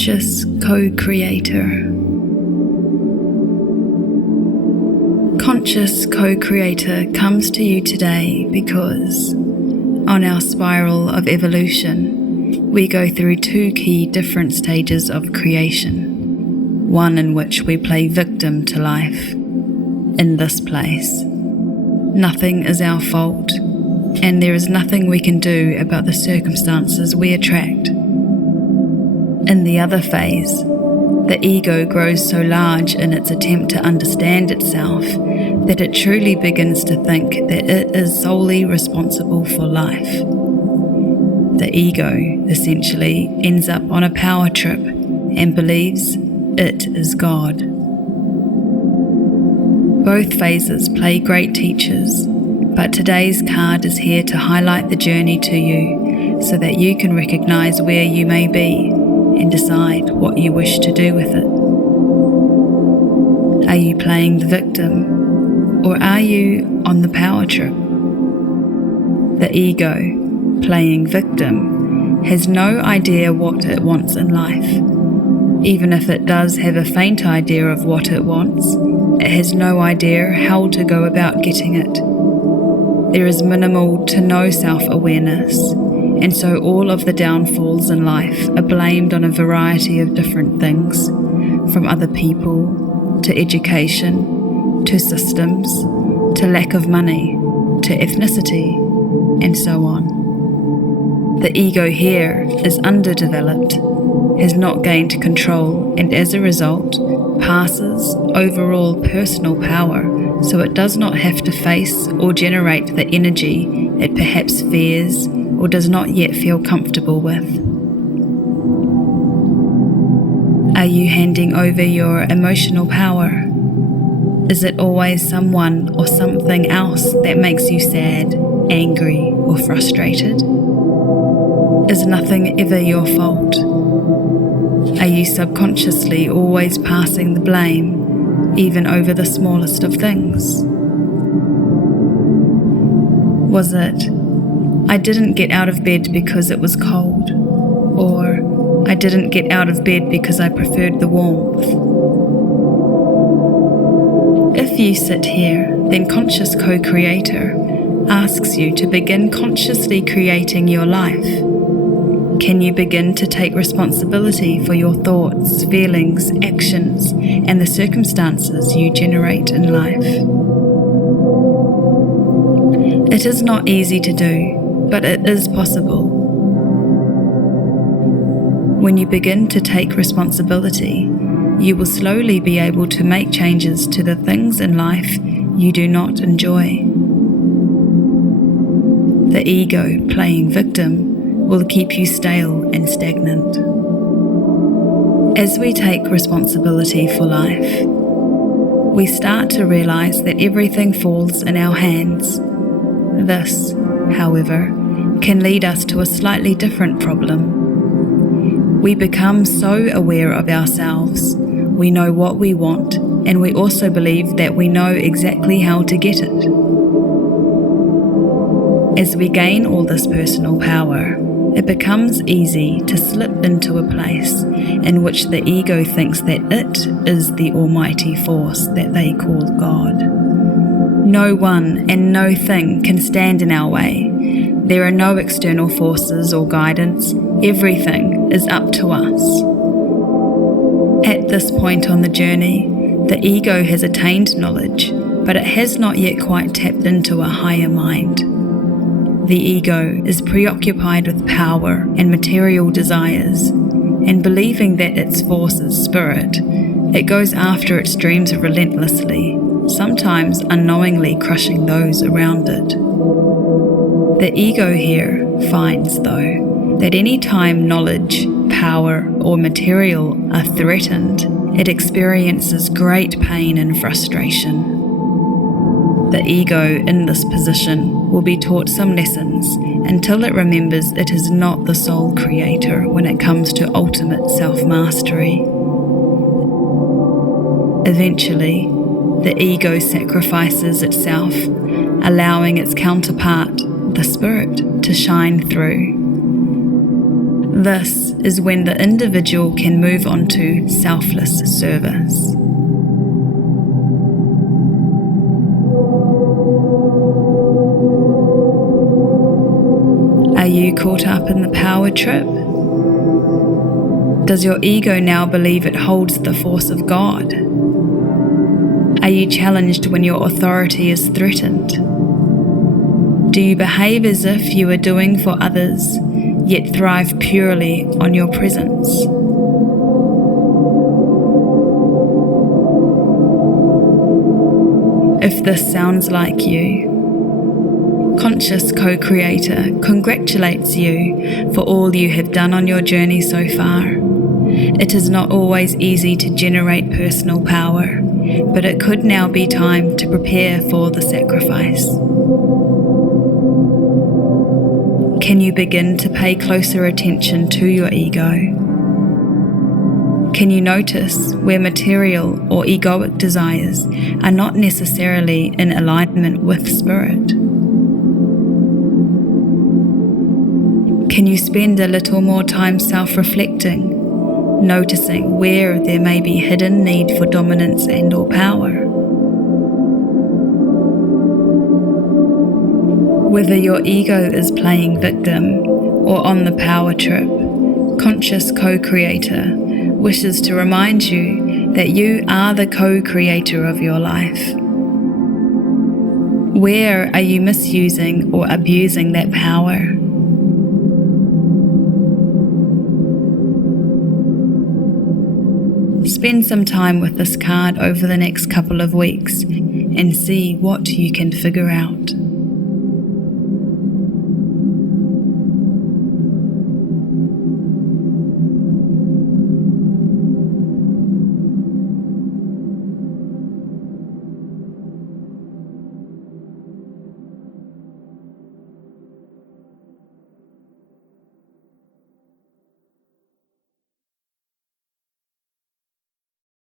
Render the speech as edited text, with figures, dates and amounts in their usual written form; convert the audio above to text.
conscious co-creator. Conscious co-creator comes to you today because on our spiral of evolution, we go through two key different stages of creation. One in which we play victim to life. In this place, nothing is our fault, and there is nothing we can do about the circumstances we attract. In the other phase, the ego grows so large in its attempt to understand itself that it truly begins to think that it is solely responsible for life. The ego essentially ends up on a power trip and believes it is God. Both phases play great teachers, but today's card is here to highlight the journey to you so that you can recognize where you may be and decide what you wish to do with it. Are you playing the victim, or are you on the power trip? The ego, playing victim, has no idea what it wants in life. Even if it does have a faint idea of what it wants, it has no idea how to go about getting it. There is minimal to no self-awareness, and so all of the downfalls in life are blamed on a variety of different things, from other people, to education, to systems, to lack of money, to ethnicity, and so on. The ego here is underdeveloped, has not gained control, and as a result, passes overall personal power, so it does not have to face or generate the energy it perhaps fears or does not yet feel comfortable with. Are you handing over your emotional power? Is it always someone or something else that makes you sad, angry, or frustrated? Is nothing ever your fault? Are you subconsciously always passing the blame, even over the smallest of things? Was it, I didn't get out of bed because it was cold, or I didn't get out of bed because I preferred the warmth? If you sit here, then Conscious Co-Creator asks you to begin consciously creating your life. Can you begin to take responsibility for your thoughts, feelings, actions, and the circumstances you generate in life? It is not easy to do, but it is possible. When you begin to take responsibility, you will slowly be able to make changes to the things in life you do not enjoy. The ego, playing victim, will keep you stale and stagnant. As we take responsibility for life, we start to realize that everything falls in our hands. This, however, can lead us to a slightly different problem. We become so aware of ourselves, we know what we want, and we also believe that we know exactly how to get it. As we gain all this personal power, it becomes easy to slip into a place in which the ego thinks that it is the almighty force that they call God. No one and no thing can stand in our way. There are no external forces or guidance. Everything is up to us. At this point on the journey, the ego has attained knowledge, but it has not yet quite tapped into a higher mind. The ego is preoccupied with power and material desires, and believing that its force is spirit, it goes after its dreams relentlessly, sometimes unknowingly crushing those around it. The ego here finds, though, that any time knowledge, power, or material are threatened, it experiences great pain and frustration. The ego in this position will be taught some lessons until it remembers it is not the sole creator when it comes to ultimate self-mastery. Eventually, the ego sacrifices itself, allowing its counterpart, the spirit, to shine through. This is when the individual can move on to selfless service. Are you caught up in the power trip? Does your ego now believe it holds the force of God? Are you challenged when your authority is threatened? Do you behave as if you are doing for others, yet thrive purely on your presence? If this sounds like you, Conscious Co-Creator congratulates you for all you have done on your journey so far. It is not always easy to generate personal power, but it could now be time to prepare for the sacrifice. Can you begin to pay closer attention to your ego? Can you notice where material or egoic desires are not necessarily in alignment with spirit? Can you spend a little more time self-reflecting, noticing where there may be hidden need for dominance and/or power? Whether your ego is playing victim or on the power trip, Conscious Co-Creator wishes to remind you that you are the co-creator of your life. Where are you misusing or abusing that power? Spend some time with this card over the next couple of weeks and see what you can figure out.